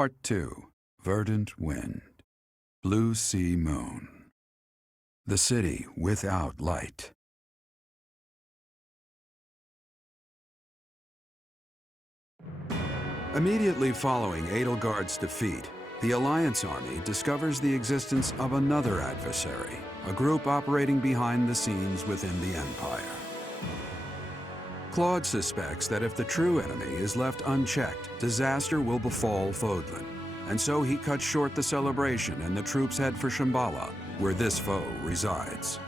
Part 2. Verdant Wind. Blue Sea Moon. The city without light. Immediately following Edelgard's defeat, the Alliance army discovers the existence of another adversary, a group operating behind the scenes within the Empire. Claude suspects that if the true enemy is left unchecked, disaster will befall Fodlan, and so he cuts short the celebration and the troops head for Shambhala, where this foe resides.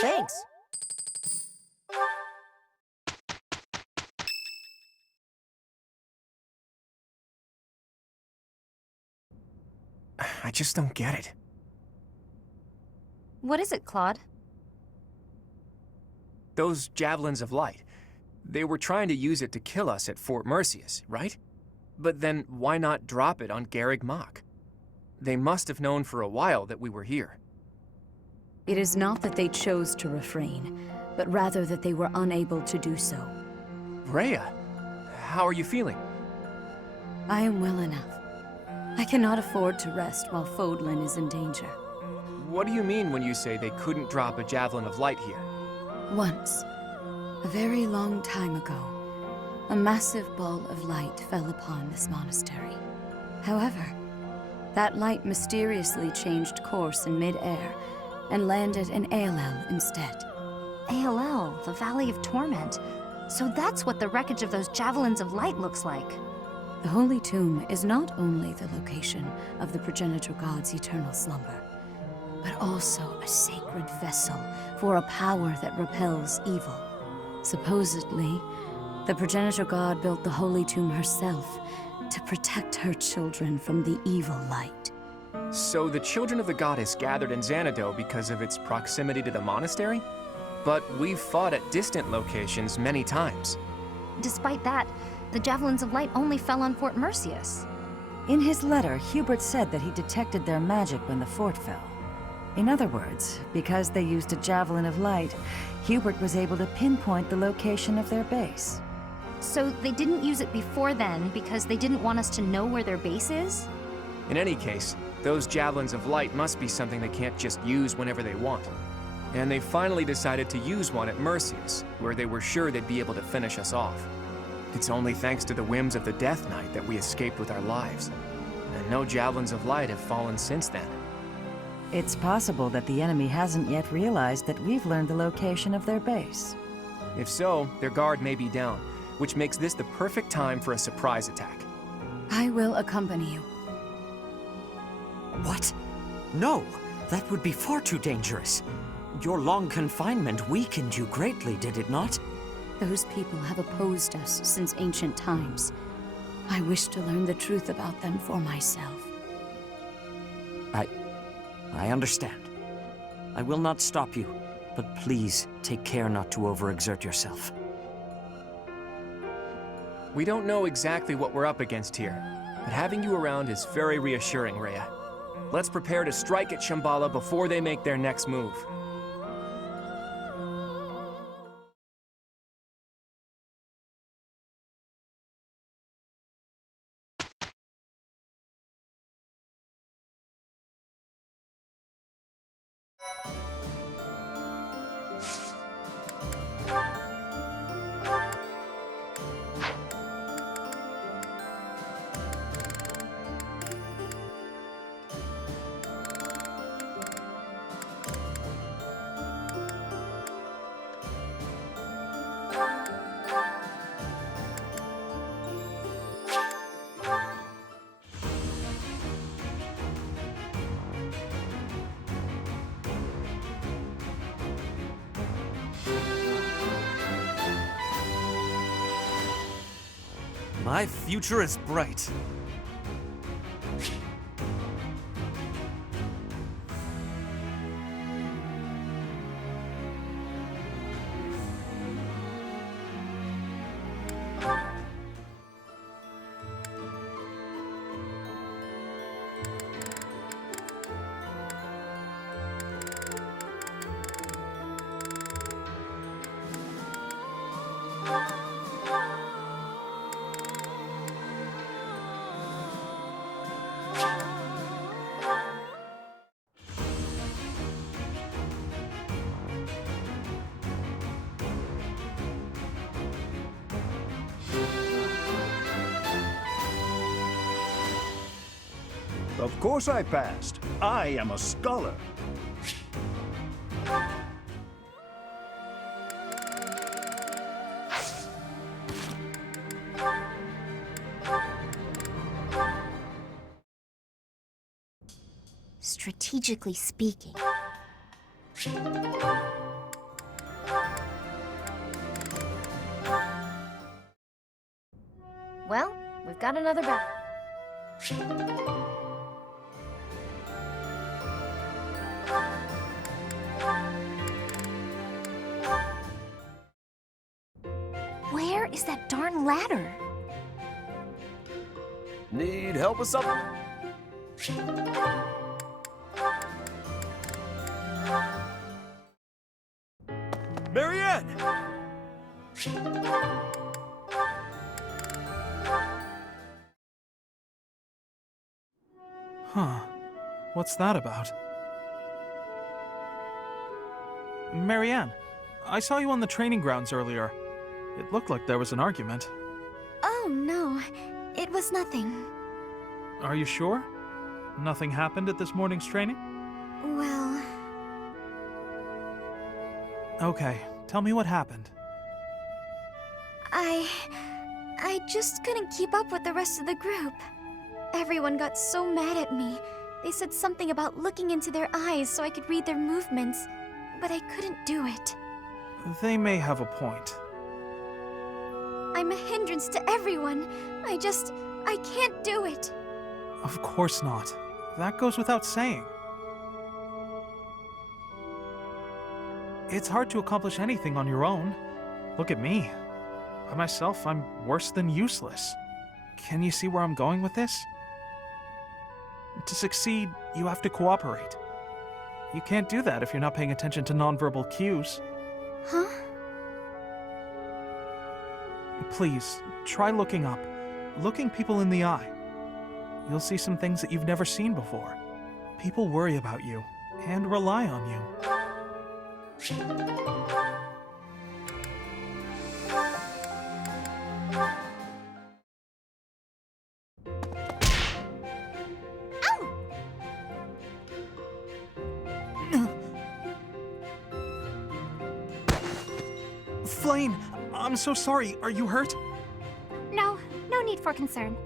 Thanks. I just don't get it. What is it, Claude? Those javelins of light. They were trying to use it to kill us at Fort Mercius, right? But then why not drop it on Garreg Mach? They must have known for a while that we were here. It is not that they chose to refrain, but rather that they were unable to do so. Rhea, how are you feeling? I am well enough. I cannot afford to rest while Fodlan is in danger. What do you mean when you say they couldn't drop a javelin of light here? Once, a very long time ago, a massive ball of light fell upon this monastery. However, that light mysteriously changed course in mid-air and landed in Aelel instead. Aelel, the Valley of Torment. So that's what the wreckage of those javelins of light looks like. The Holy Tomb is not only the location of the progenitor god's eternal slumber, but also a sacred vessel for a power that repels evil. Supposedly, the progenitor god built the Holy Tomb herself to protect her children from the evil light. So the children of the goddess gathered in Xanadu because of its proximity to the monastery? But we've fought at distant locations many times. Despite that, the javelins of light only fell on Fort Mercius. In his letter, Hubert said that he detected their magic when the fort fell. In other words, because they used a javelin of light, Hubert was able to pinpoint the location of their base. So they didn't use it before then because they didn't want us to know where their base is? In any case, those javelins of light must be something they can't just use whenever they want. And they finally decided to use one at Mercius, where they were sure they'd be able to finish us off. It's only thanks to the whims of the Death Knight that we escaped with our lives. And no javelins of light have fallen since then. It's possible that the enemy hasn't yet realized that we've learned the location of their base. If so, their guard may be down, which makes this the perfect time for a surprise attack. I will accompany you. What? No, that would be far too dangerous. Your long confinement weakened you greatly, did it not? Those people have opposed us since ancient times. I wish to learn the truth about them for myself. I understand. I will not stop you, but please take care not to overexert yourself. We don't know exactly what we're up against here, but having you around is very reassuring, Rhea. Let's prepare to strike at Shambhala before they make their next move. My future is bright. Of course I passed. I am a scholar. Strategically speaking. Well, we've got another battle. Where is that darn ladder? Need help with something? Marianne! Huh. What's that about? Marianne, I saw you on the training grounds earlier. It looked like there was an argument. Oh, no. It was nothing. Are you sure? Nothing happened at this morning's training? Well... Okay, tell me what happened. I just couldn't keep up with the rest of the group. Everyone got so mad at me. They said something about looking into their eyes so I could read their movements, but I couldn't do it. They may have a point. I'm a hindrance to everyone. I can't do it. Of course not. That goes without saying. It's hard to accomplish anything on your own. Look at me. By myself, I'm worse than useless. Can you see where I'm going with this? To succeed, you have to cooperate. You can't do that if you're not paying attention to nonverbal cues. Huh? Please, try looking up. Looking people in the eye. You'll see some things that you've never seen before. People worry about you and rely on you. Flame, I'm so sorry. Are you hurt? No need for concern.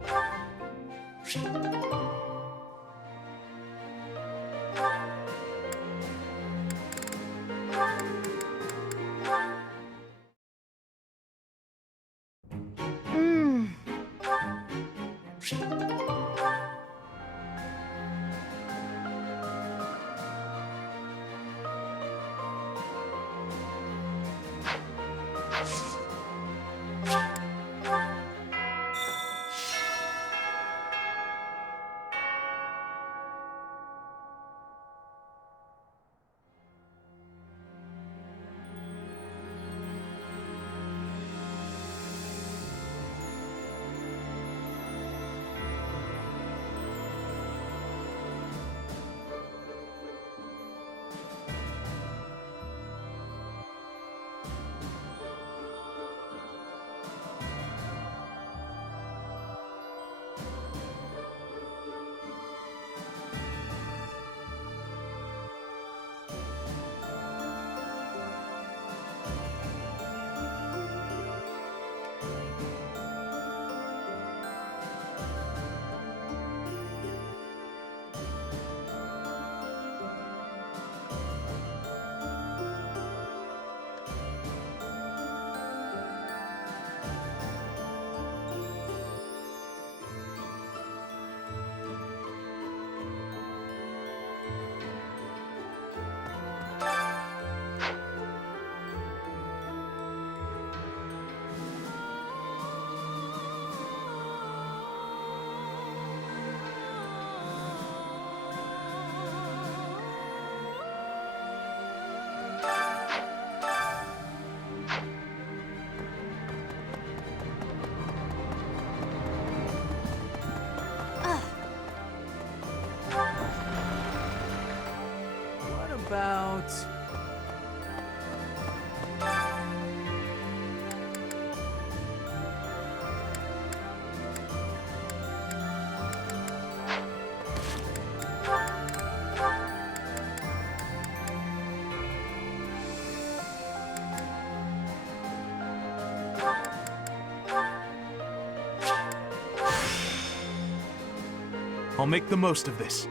I'll make the most of this.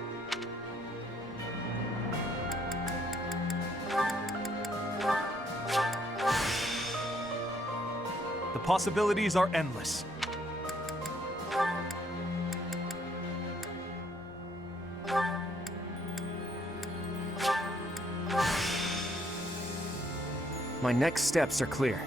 The possibilities are endless. My next steps are clear.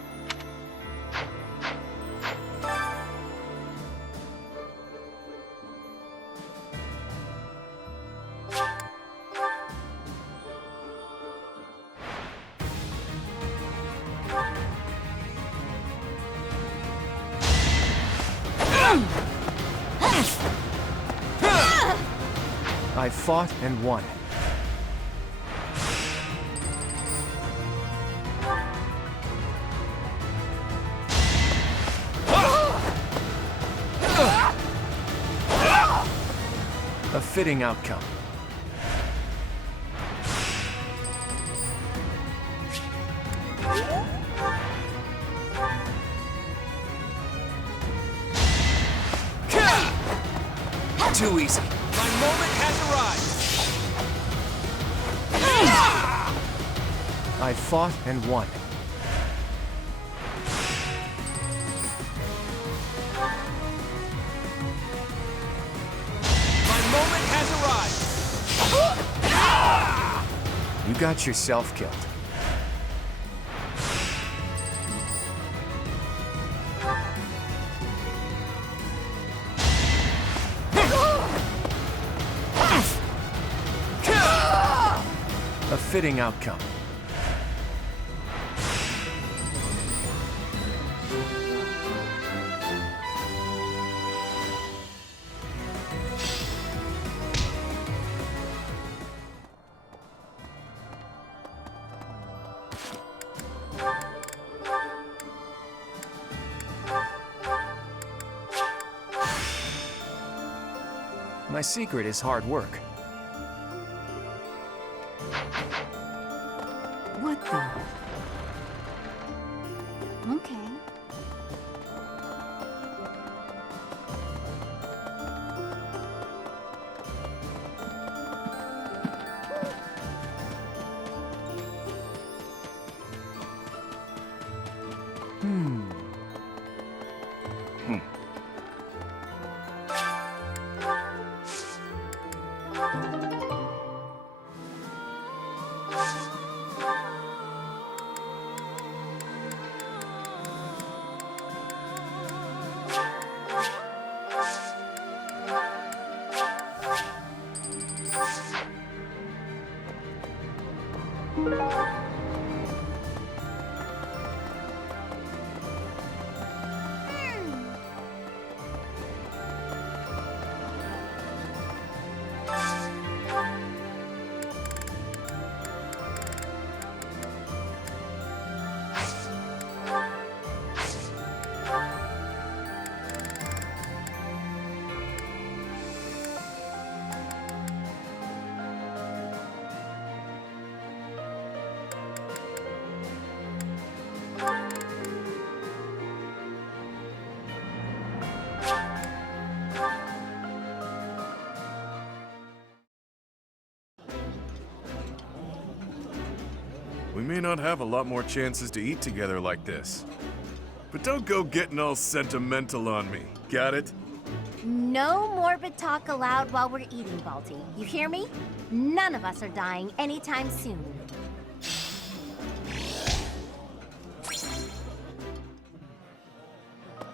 I fought and won. A fitting outcome. Too easy. My moment has arrived. I fought and won. My moment has arrived. You got yourself killed. A fitting outcome. My secret is hard work. What the? Okay. We may not have a lot more chances to eat together like this. But don't go getting all sentimental on me, got it? No morbid talk allowed while we're eating, Balti. You hear me? None of us are dying anytime soon.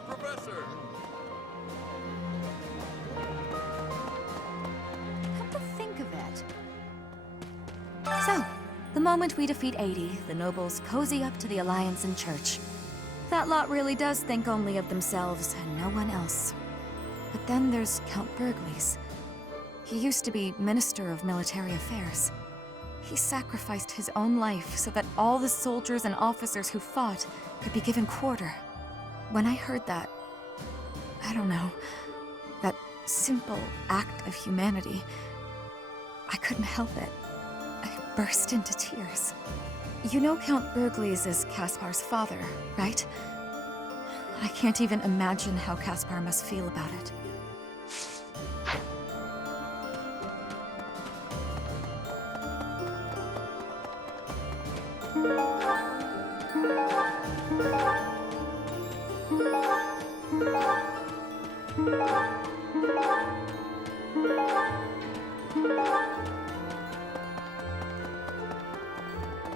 Professor! Come to think of it. So, the moment we defeat 80, the nobles cozy up to the Alliance and Church. That lot really does think only of themselves and no one else. But then there's Count Burgles. He used to be Minister of Military Affairs. He sacrificed his own life so that all the soldiers and officers who fought could be given quarter. When I heard that, I don't know, that simple act of humanity, I couldn't help it. I burst into tears. You know Count Burgles is Caspar's father, right? I can't even imagine how Caspar must feel about it.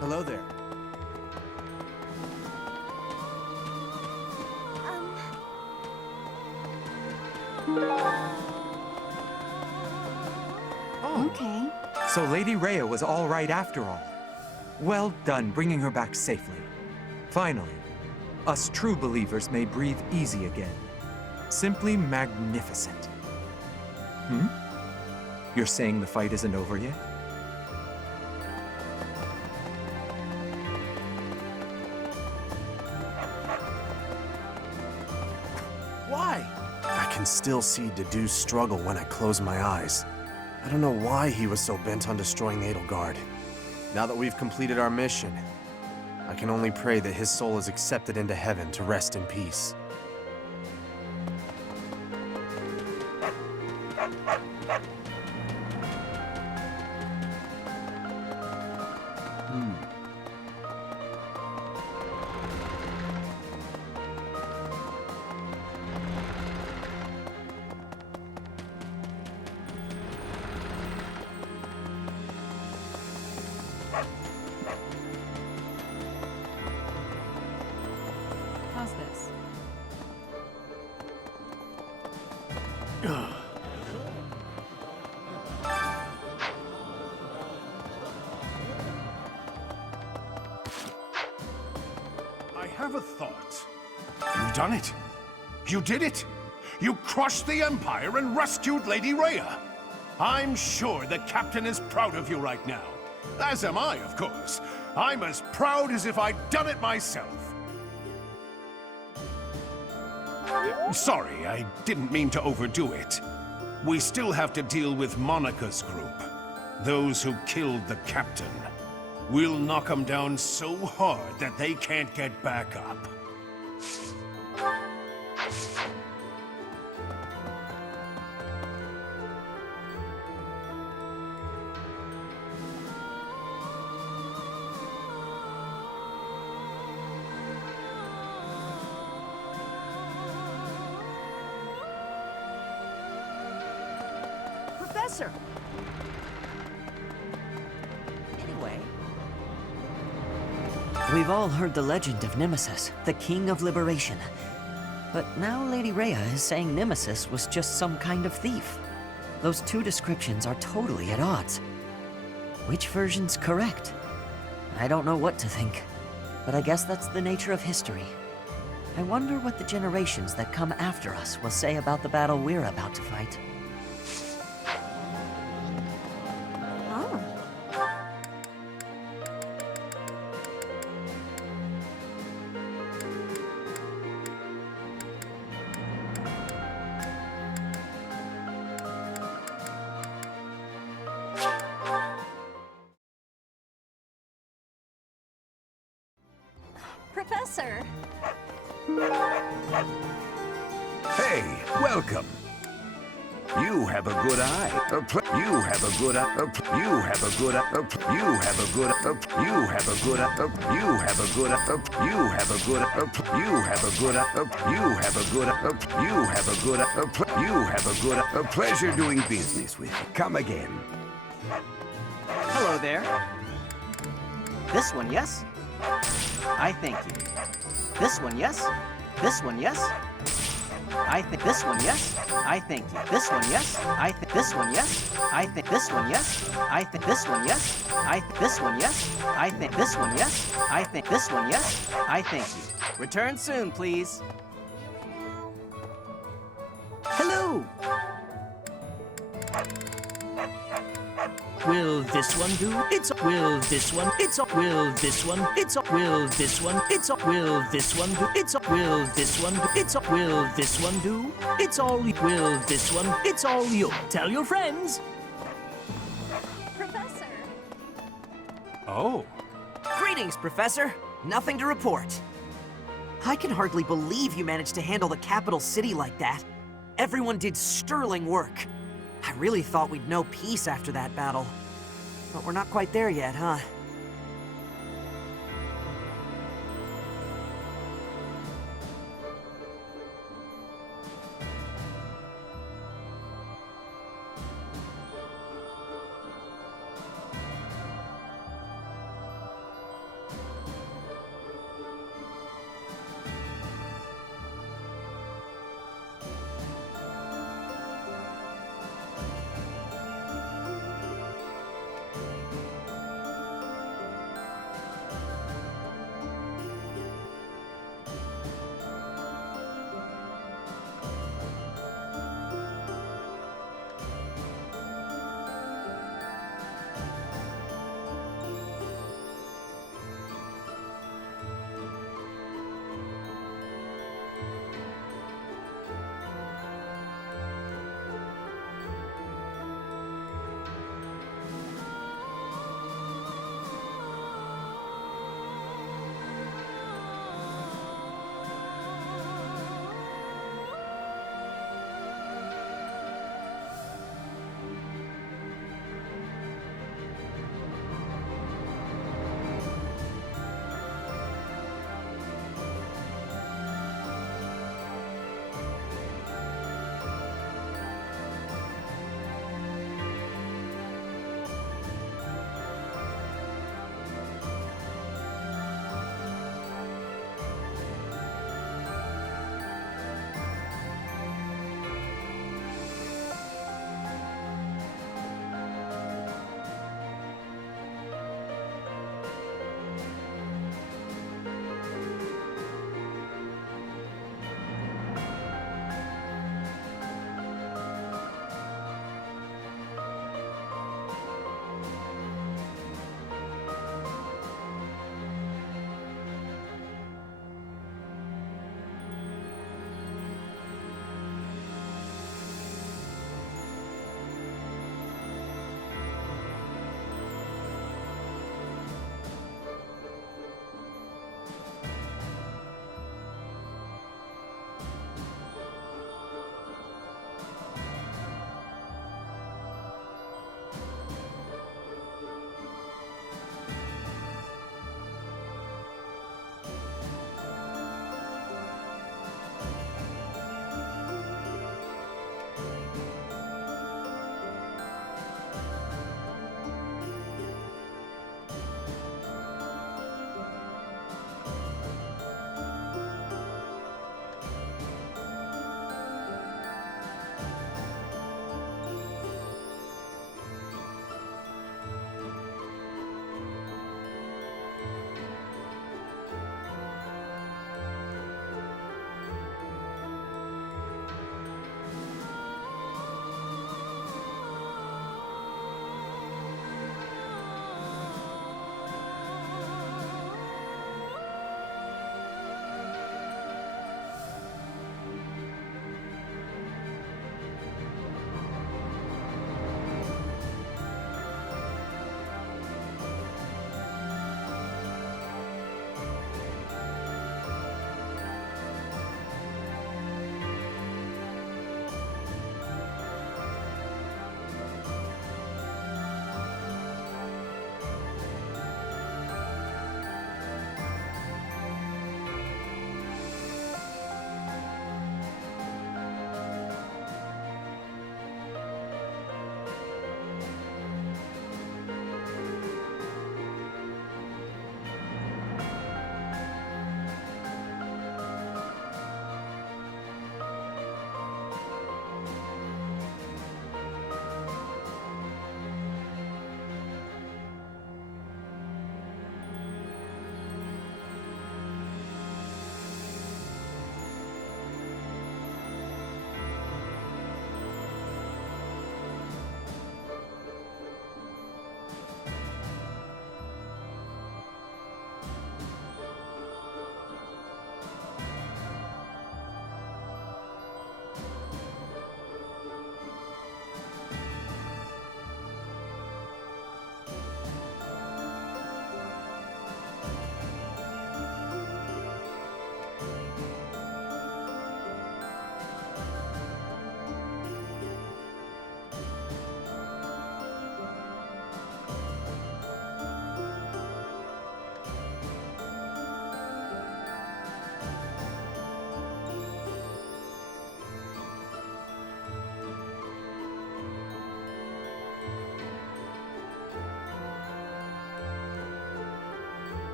Hello there. Okay. So Lady Rhea was all right after all. Well done bringing her back safely. Finally, us true believers may breathe easy again. Simply magnificent. Hmm? You're saying the fight isn't over yet? Why? I can still see Dedue's struggle when I close my eyes. I don't know why he was so bent on destroying Edelgard. Now that we've completed our mission, I can only pray that his soul is accepted into heaven to rest in peace. How's this? I have a thought. You've done it. You did it. You crushed the Empire and rescued Lady Rhea. I'm sure the Captain is proud of you right now. As am I, of course. I'm as proud as if I'd done it myself. Sorry, I didn't mean to overdo it. We still have to deal with Monica's group. Those who killed the Captain. We'll knock them down so hard that they can't get back up. Professor! Anyway... We've all heard the legend of Nemesis, the King of Liberation. But now Lady Rhea is saying Nemesis was just some kind of thief. Those two descriptions are totally at odds. Which version's correct? I don't know what to think, but I guess that's the nature of history. I wonder what the generations that come after us will say about the battle we're about to fight. Oh. Professor! Hey, welcome. You have a good eye. You have a good eye. You have a good eye. You have a good eye. You have a good eye. You have a good eye. You have a good eye. You have a good eye. You have a good eye. You have a good eye. You have a good eye. A pleasure doing business with you. Come again. Hello there. This one, yes? I thank you. This one, yes? This one, yes? I think this one, yes? I thank you. This one, yes? I think this one, yes? I think this one, yes? I think this one, yes? I think this one, yes? I think this one, yes? I think this one, yes? I thank you. Return soon, please. Hello! Will this one do? It's a will this one. It's a will this one. It's a will this one. It's a will this one do. It's a will this one do. It's a will this one do. It's all will this one. It's all you. Tell your friends. Professor! Oh. Greetings, Professor. Nothing to report. I can hardly believe you managed to handle the capital city like that. Everyone did sterling work. I really thought we'd know peace after that battle. But we're not quite there yet, huh?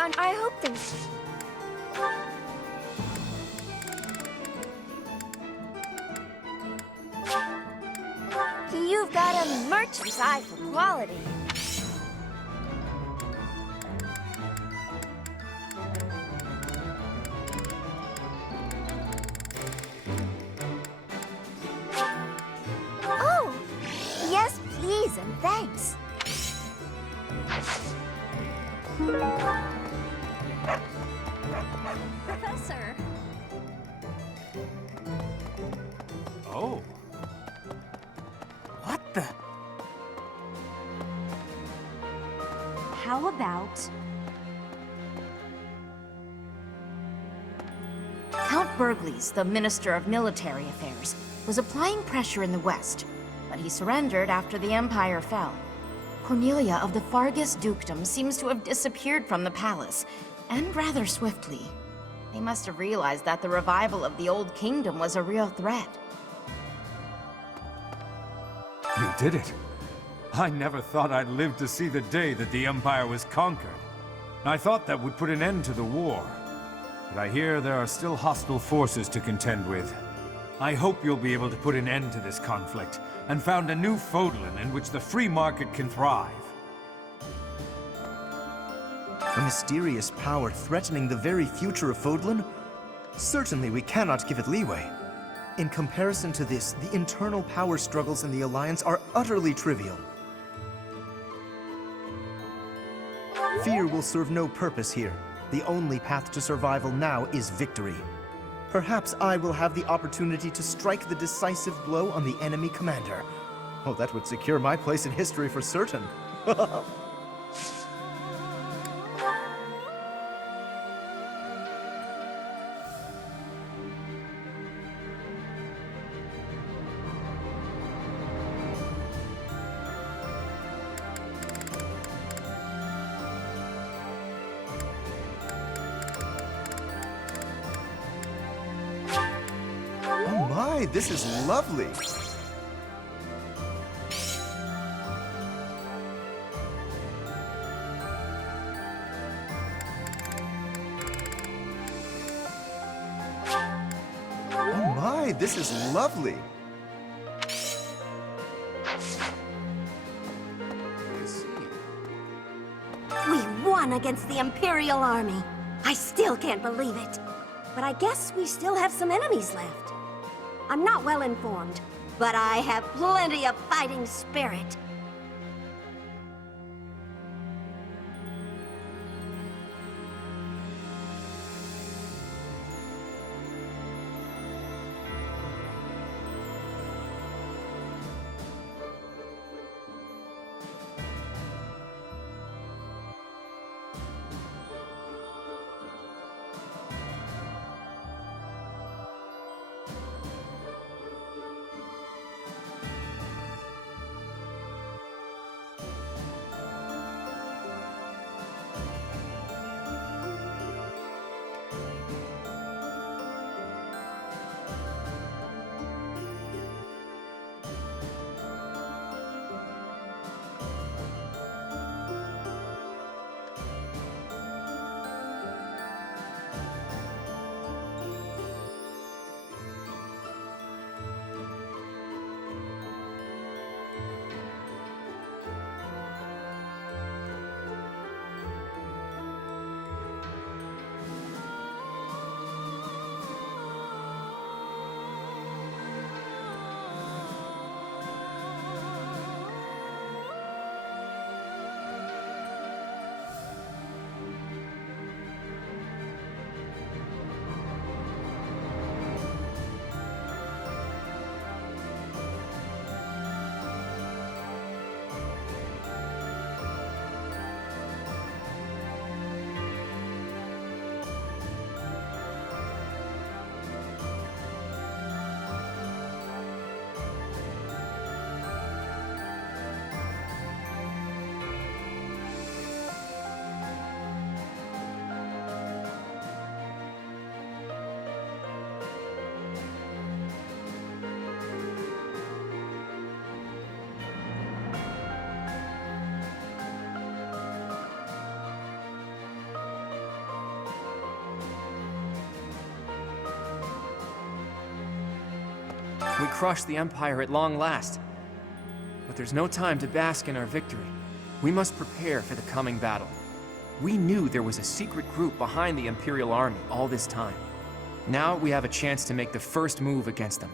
on. I hope there's... You've got a merchant's eye for quality. Oh, yes, please, and thanks. Professor. Oh. What the? How about... Count Burgles, the Minister of Military Affairs, was applying pressure in the west, but he surrendered after the Empire fell. Cornelia of the Fargus Dukedom seems to have disappeared from the palace, and rather swiftly. They must have realized that the revival of the Old Kingdom was a real threat. You did it. I never thought I'd live to see the day that the Empire was conquered. I thought that would put an end to the war. But I hear there are still hostile forces to contend with. I hope you'll be able to put an end to this conflict and found a new Fodlan in which the free market can thrive. A mysterious power threatening the very future of Fodlan? Certainly we cannot give it leeway. In comparison to this, the internal power struggles in the Alliance are utterly trivial. Fear will serve no purpose here. The only path to survival now is victory. Perhaps I will have the opportunity to strike the decisive blow on the enemy commander. Oh, that would secure my place in history for certain. Oh my, this is lovely. Oh my, this is lovely. We won against the Imperial Army. I still can't believe it. But I guess we still have some enemies left. I'm not well informed, but I have plenty of fighting spirit. We crushed the Empire at long last. But there's no time to bask in our victory. We must prepare for the coming battle. We knew there was a secret group behind the Imperial Army all this time. Now we have a chance to make the first move against them.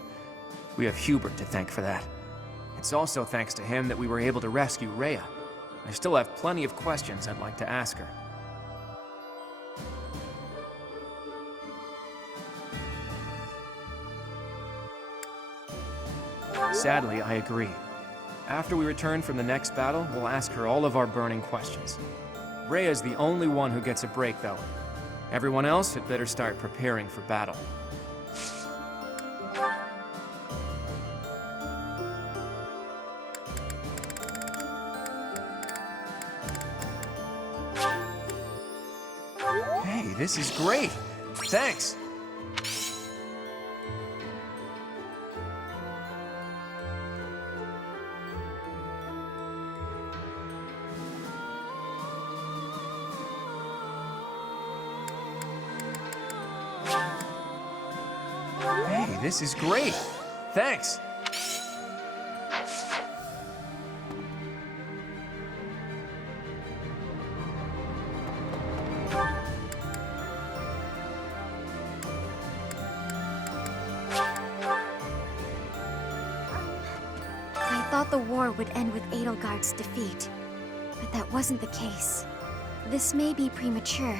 We have Hubert to thank for that. It's also thanks to him that we were able to rescue Rhea. I still have plenty of questions I'd like to ask her. Sadly, I agree. After we return from the next battle, we'll ask her all of our burning questions. Rhea's the only one who gets a break, though. Everyone else had better start preparing for battle. Hey, this is great! Thanks! Hey, this is great! Thanks! I thought the war would end with Edelgard's defeat, but that wasn't the case. This may be premature,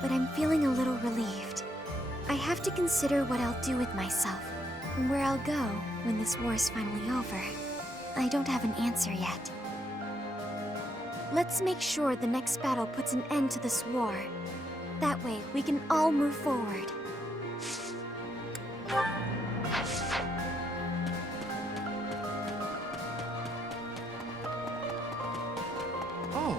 but I'm feeling a little relieved. I have to consider what I'll do with myself, and where I'll go when this war is finally over. I don't have an answer yet. Let's make sure the next battle puts an end to this war. That way, we can all move forward. Oh.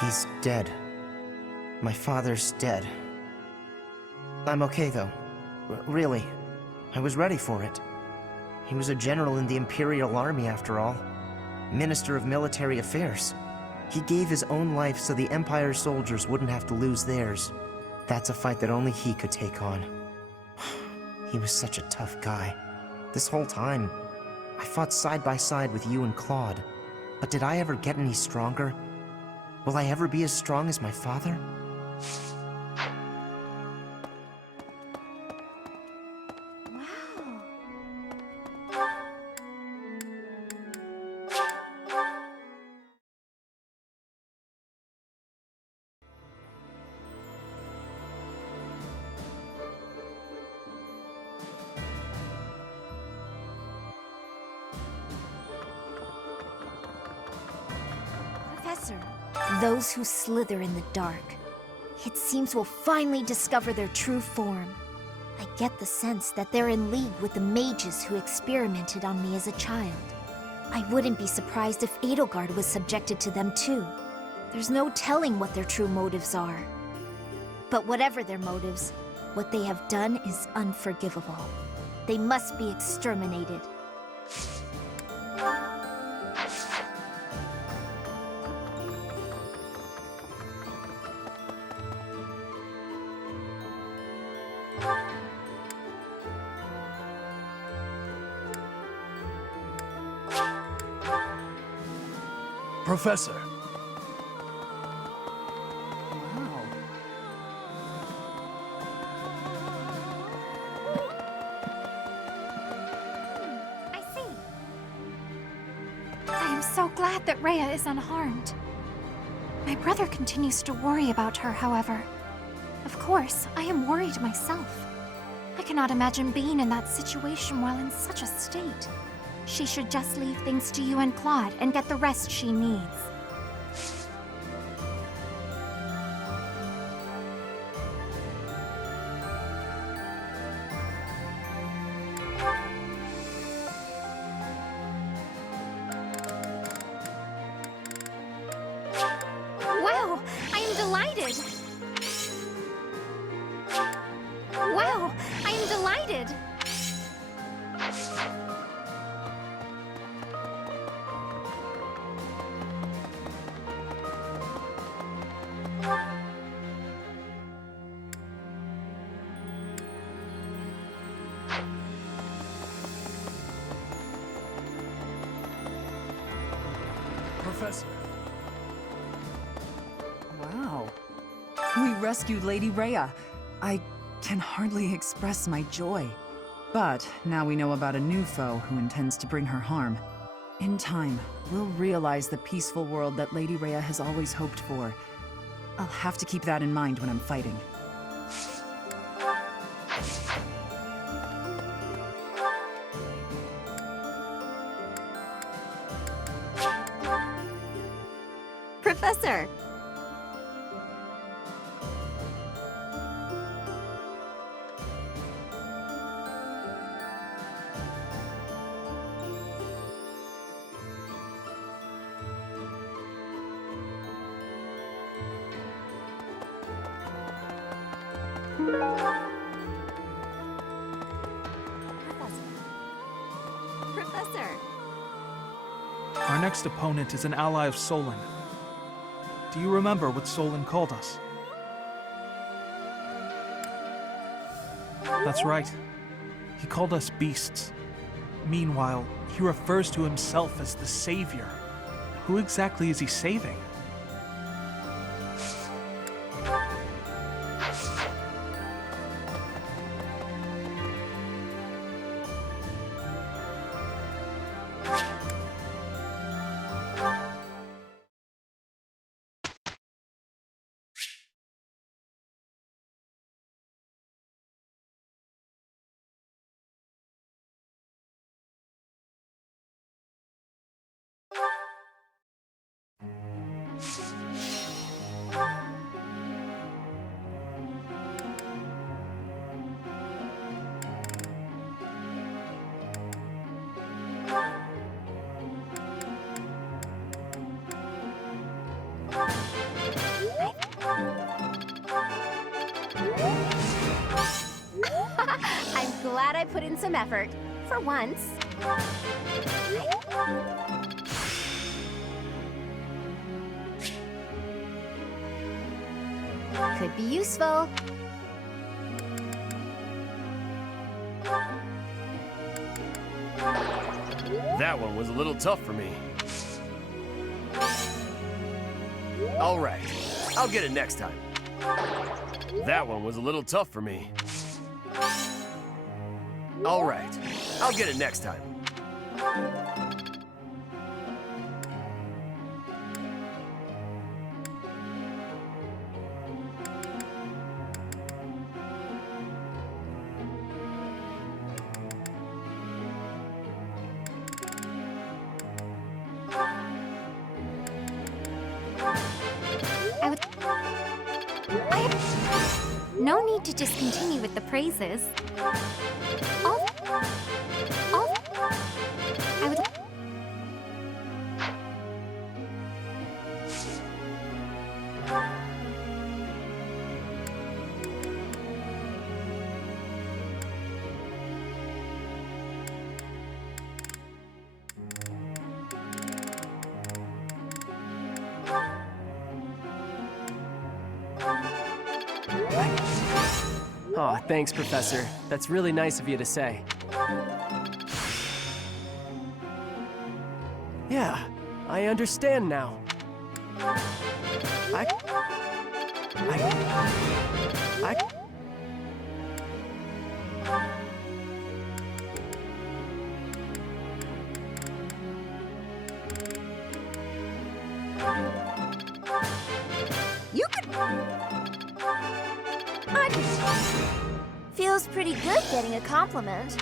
He's dead. My father's dead. I'm okay, though. Really. I was ready for it. He was a general in the Imperial Army, after all. Minister of Military Affairs. He gave his own life so the Empire's soldiers wouldn't have to lose theirs. That's a fight that only he could take on. He was such a tough guy. This whole time, I fought side by side with you and Claude. But did I ever get any stronger? Will I ever be as strong as my father? Professor, those who slither in the dark, it seems will finally discover their true form. I get the sense that they're in league with the mages who experimented on me as a child. I wouldn't be surprised if Edelgard was subjected to them too. There's no telling what their true motives are. But whatever their motives, what they have done is unforgivable. They must be exterminated. Professor. I see. I am so glad that Rhea is unharmed. My brother continues to worry about her, however. Of course, I am worried myself. I cannot imagine being in that situation while in such a state. She should just leave things to you and Claude and get the rest she needs. Professor. Wow. We rescued Lady Rhea. I can hardly express my joy. But now we know about a new foe who intends to bring her harm. In time, we'll realize the peaceful world that Lady Rhea has always hoped for. I'll have to keep that in mind when I'm fighting. Professor! Professor! Our next opponent is an ally of Solon. Do you remember what Solon called us? That's right. He called us beasts. Meanwhile, he refers to himself as the Savior. Who exactly is he saving? I'm glad I put in some effort. For once. Could be useful. That one was a little tough for me. All right, I'll get it next time. That one was a little tough for me. All right, I'll get it next time. No need to just continue with the praises. I would... Aw, thanks, Professor. That's really nice of you to say. Yeah, I understand now. I... You could... Feels pretty good getting a compliment.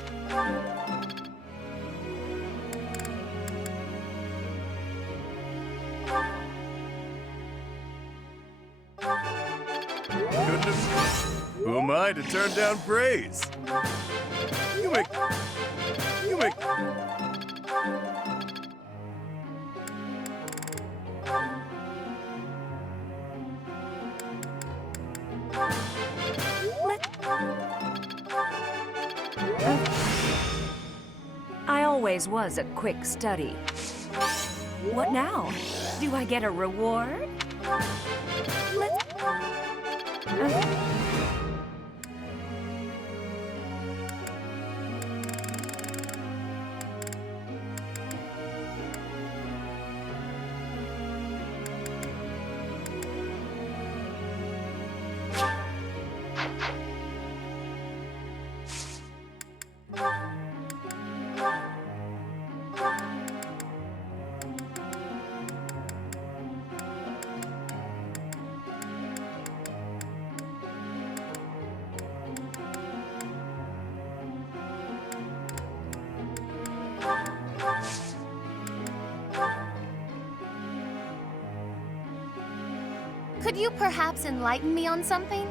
Who am I to turn down praise? You make... I always was a quick study. What now? Do I get a reward? Could you perhaps enlighten me on something?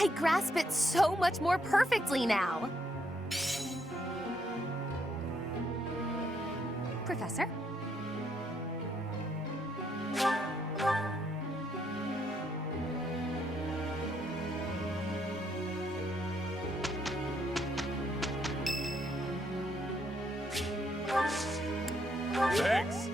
I grasp it so much more perfectly now. Professor? Thanks.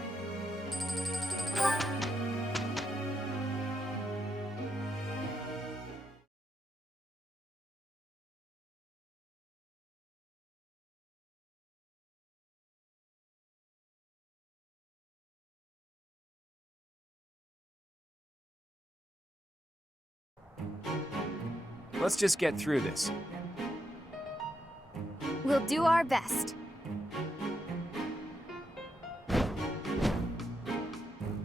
Let's just get through this. We'll do our best.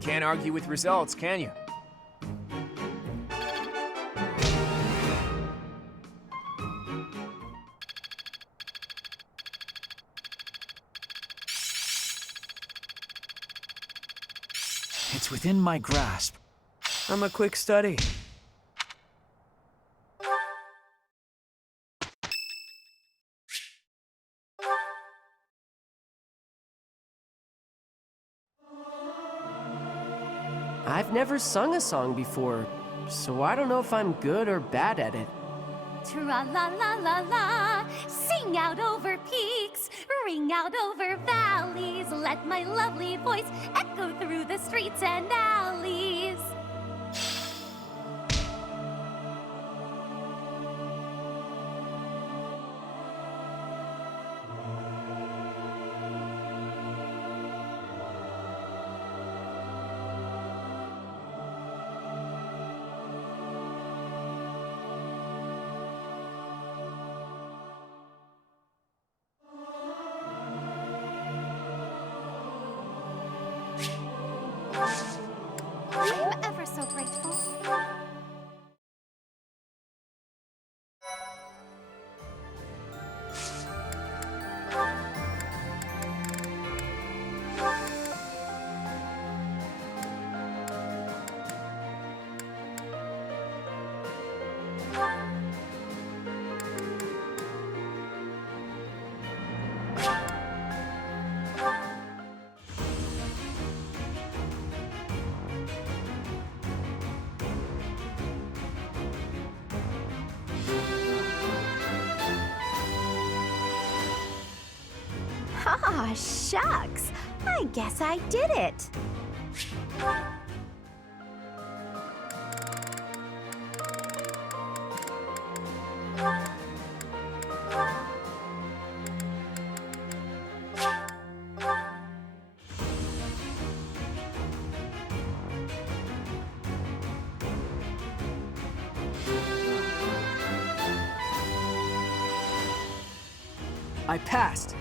Can't argue with results, can you? It's within my grasp. I'm a quick study. I've never sung a song before, so I don't know if I'm good or bad at it. Tra-la-la-la-la, sing out over peaks, ring out over valleys, let my lovely voice echo through the streets and alleys. I'm ever so grateful. Ah, shucks. I guess I did it. I passed.